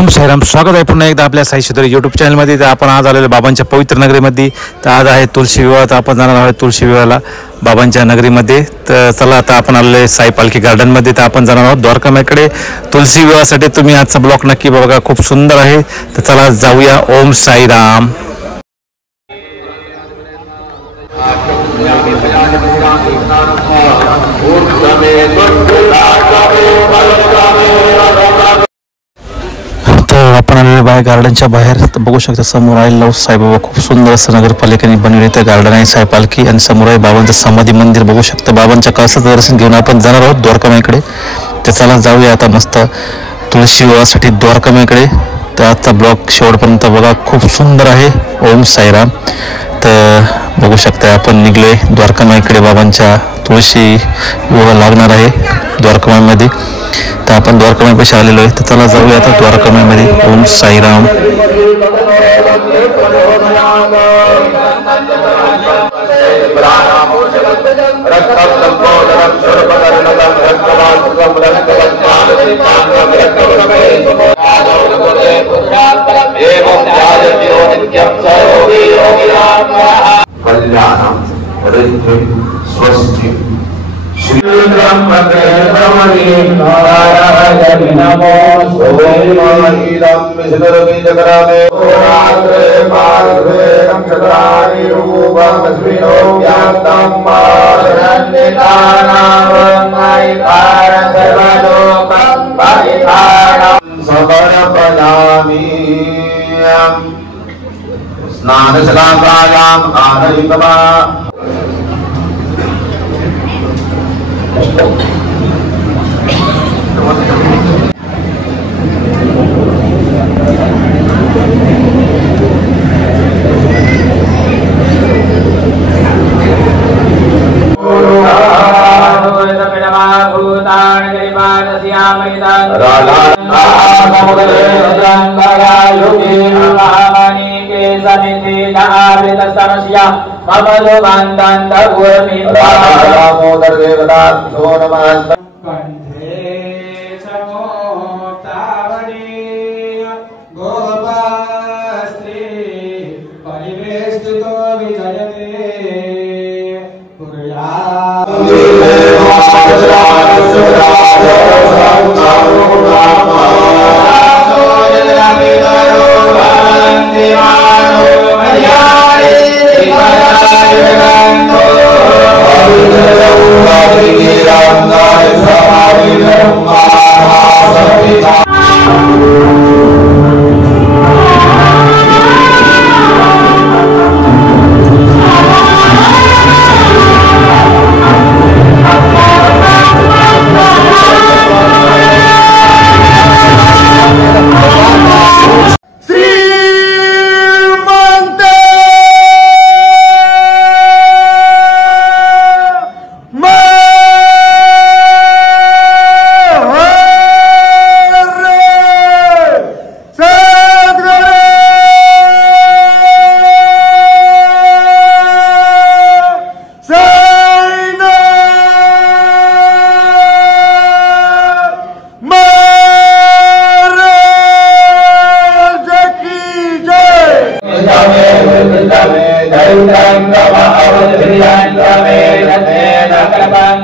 ओम साईराम, स्वागत आहे पुन्हा एकदा आपल्या साई शिदोरी यूट्यूब चॅनलमध्ये. तर आपण आज आलेलो बाबांच्या पवित्र नगरीमध्ये. तर आज आहे तुळशी विवाह. तर आपण जाणार आहोत तुळशी विवाहाला बाबांच्या नगरीमध्ये. तर चला आता आपण आलेलो साई पालखी गार्डनमध्ये. तर आपण जाणार आहोत द्वारकामाईकडे तुळशी विवाहासाठी. तुम्ही आजचा ब्लॉग नक्की बघा, खूप सुंदर आहे. तर चला जाऊया. ओम साईराम. तर आपण आलेलो बाहेर गार्डनच्या बाहेर. तर बघू शकता समोर आहे लव साईबाबा. खूप सुंदर असं नगरपालिकेने बनवले ते गार्डन आहे साई पालखी. आणि समोर आहे बाबांचं समाधी मंदिर. बघू शकता बाबांच्या कळसाचं दर्शन घेऊन आपण जाणार आहोत द्वारकामाईकडे. तर चला जाऊया आता मस्त तुळशी विवाहासाठी द्वारकामाईकडे. तर आजचा ब्लॉग शेवटपर्यंत बघा, खूप सुंदर आहे. ओम साईराम. तर बघू शकता आपण निघले द्वारकामाईकडे. बाबांच्या तुळशी विवाह लागणार आहे द्वारकामाईमध्ये. तर आपण द्वारकामाईपाशी आलेलो आहे. तर चला जाऊया आता द्वारकामाईमध्ये. ओम साईराम. स्वस्ति स्नानशलाकायाम् आनयित्वा दामोदर देवता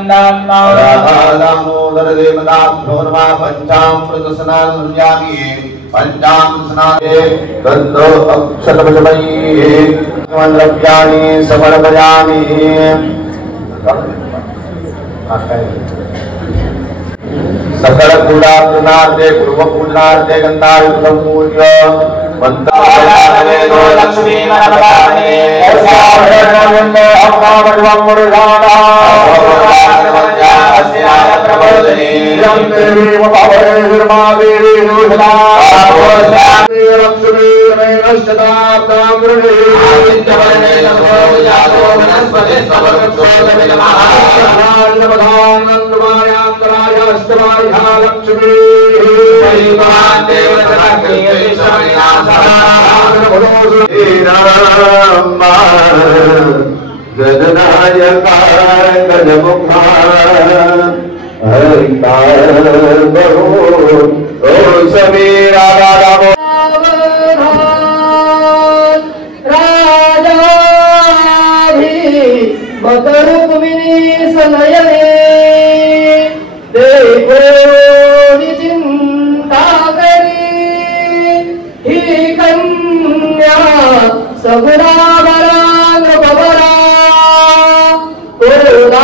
नमः दामोदर देवता पंचामृत स्नान पंचामृत गंध अक्षतपशमयी द्रव्याणि समर्पयामि। सकल पूजार्चनार्थे पूर्व पूजनार्थे गंधायुक्तं पूज्य मंत्रालयो लक्ष्मी मनपदाने अस्याभरणं अम्मामणिवं मुरुगाना अस्याय वर्धने यं देवी मभावये निर्मा देवी नूषदा लक्ष्मी रमेणश्चताब्दां गृहे आदित्यवर्णे नमो जातो वनस्पति स्तववृक्षोऽपि नमः नन्दमायान्तराय अष्टमाया लक्ष्मी भगवान् देवतलक्ष्मीश्वरनाथः गजनायका गजमुखा हरिता ओ समीरा रामो रुक्मिणी सनयने देखो चिंता करी ही कन्या सगुणा बरा नृपबरा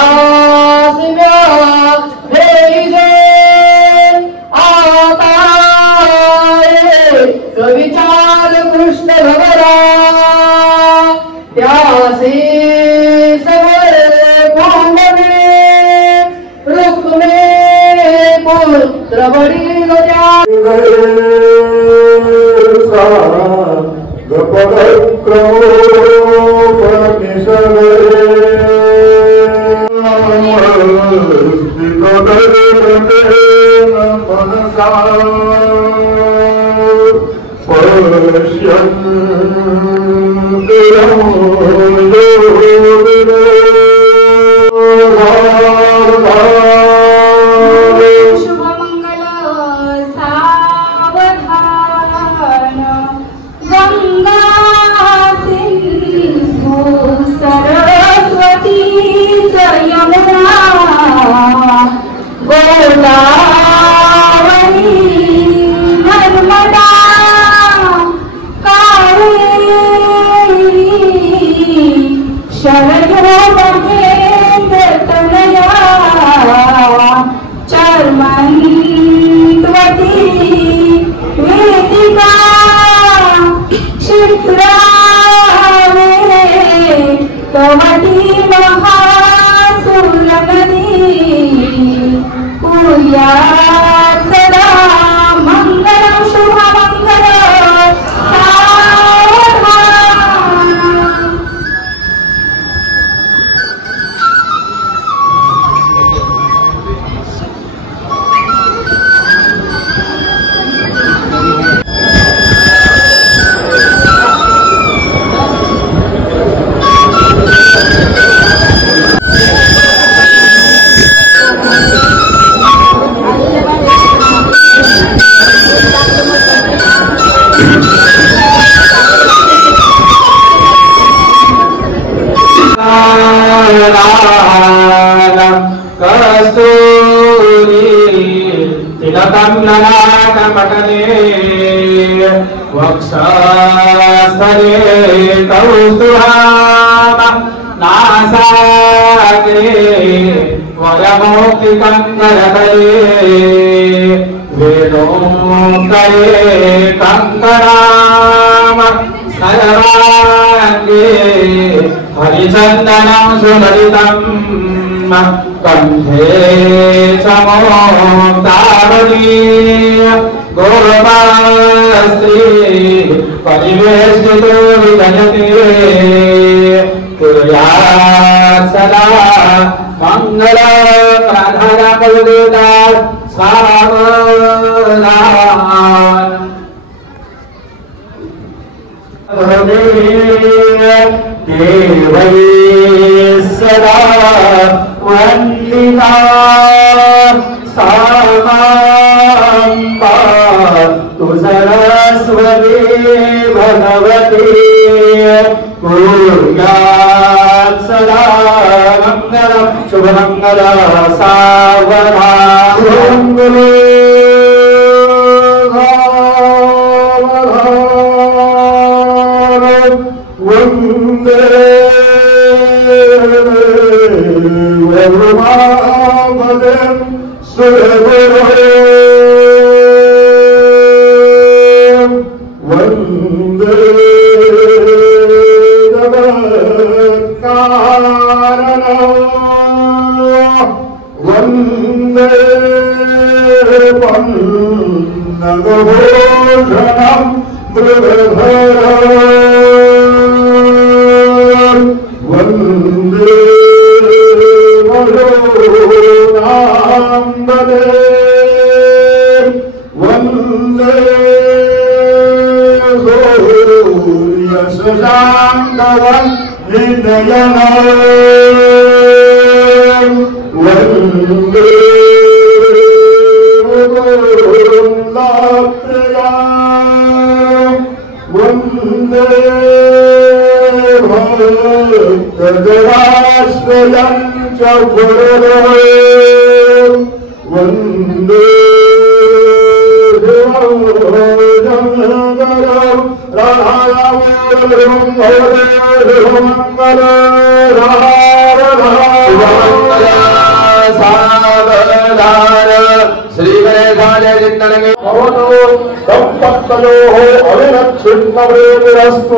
कोदासिम्या भेजे आता कविचार कृष्ण भवरा त्यासी पुत्रवडील हरिचन्दनं सुललितं कण्ठे समोक्तावली गोपास्त्री परिवेष्टितो विजयते कुर्यात् सदा मङ्गलं राधारामदेवता सावधान देवै सदा वन्दिता सामाम्बा तु सरस्वती भगवती कुर्यात् सदा मङ्गलं शुभमङ्गलं सावधान वंदे पन्नगभूषणं मृगधरं वन्दे मयोनाम्बरे वन्दे सूर्यशशाङ्कवन्निनयनं वन्दे वृन्दाप्रिया वन्दे भक्तजनाश्रयं च गुरुदेवं वन्दे श्री गणेशाय चित्तनगे दंपत्तयोः अविरक्षिन्नवृत्तिरस्तु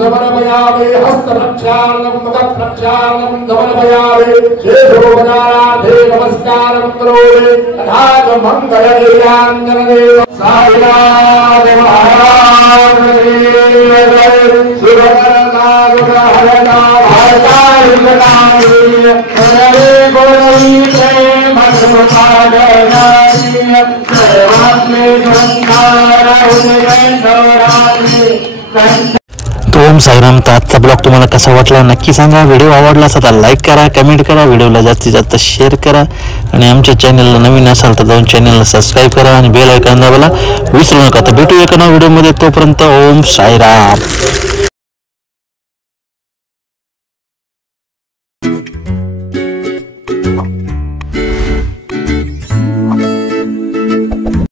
समर्पयामि हस्तप्रक्षालनं मुखप्रक्षालनं समर्पयामि शेषोपचारार्थे नमस्कारं करोमि तथा च मङ्गलनीलाञ्जनदेव साईनाथ महाराज की जय सुरवरनागहरणा भारतायुगनामी हरे गोरी प्रेम सुपादनानी सर्वात्मे संसार उदयेन्द्रानी तो ओम साईराम. तर आजचा ब्लॉग तुम्हाला कसा वाटला नक्की सांगा. व्हिडिओ आवडला असेल तर लाईक करा, कमेंट करा, व्हिडिओला जास्तीत जास्त शेअर करा आणि आमच्या चॅनलला नवीन असाल तर जाऊन चॅनलला सबस्क्राईब करा आणि बेल आयकॉन दाबायला विसरू नका. तर भेटू एका नव्या व्हिडिओमध्ये. तोपर्यंत ओम साईराम.